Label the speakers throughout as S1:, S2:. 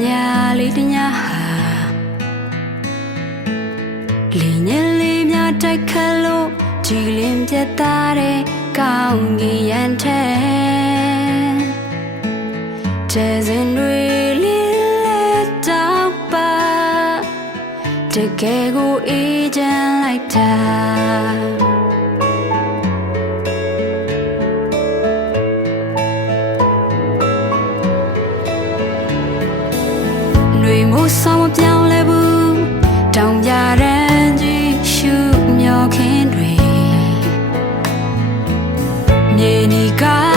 S1: ညာလေးတညာဟာလင်းညလေးများတိုက်ခတ်လို့ဒီလင်းပြတ်သားတဲ့ကောင်းကင်ရန်ထဲကျဲစင်တွေလင်းလက်တောက်ပါတကယ်ကိုအေးချမ်းလိုက်တာ မိုးဆောင်မပြောင်းလဲဘူးတောင်ကြရန်ကြီးရှုမြော်ခင်းတွေမြေနီကား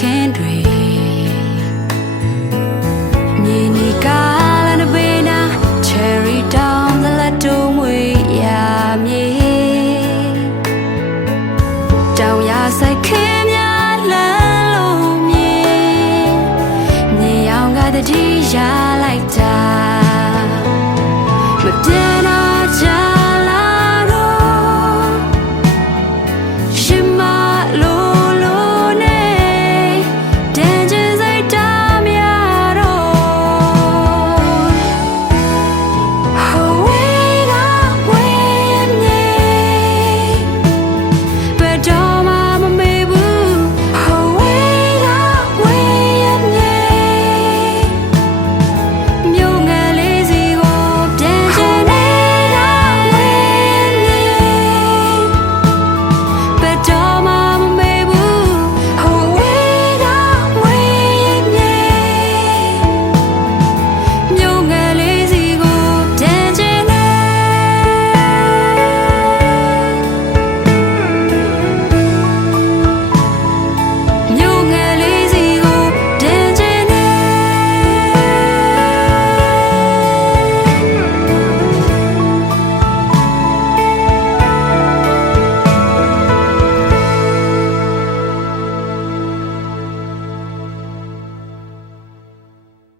S1: ခင်းတွေမြေနီကားလန်ဘေနာ cherry down the let to မွေရမြေတောင်ရဆိုင်ခင်းများလမ်းလုံးမြေမြေရောင်ကတတိရလိုက်တာမပြန်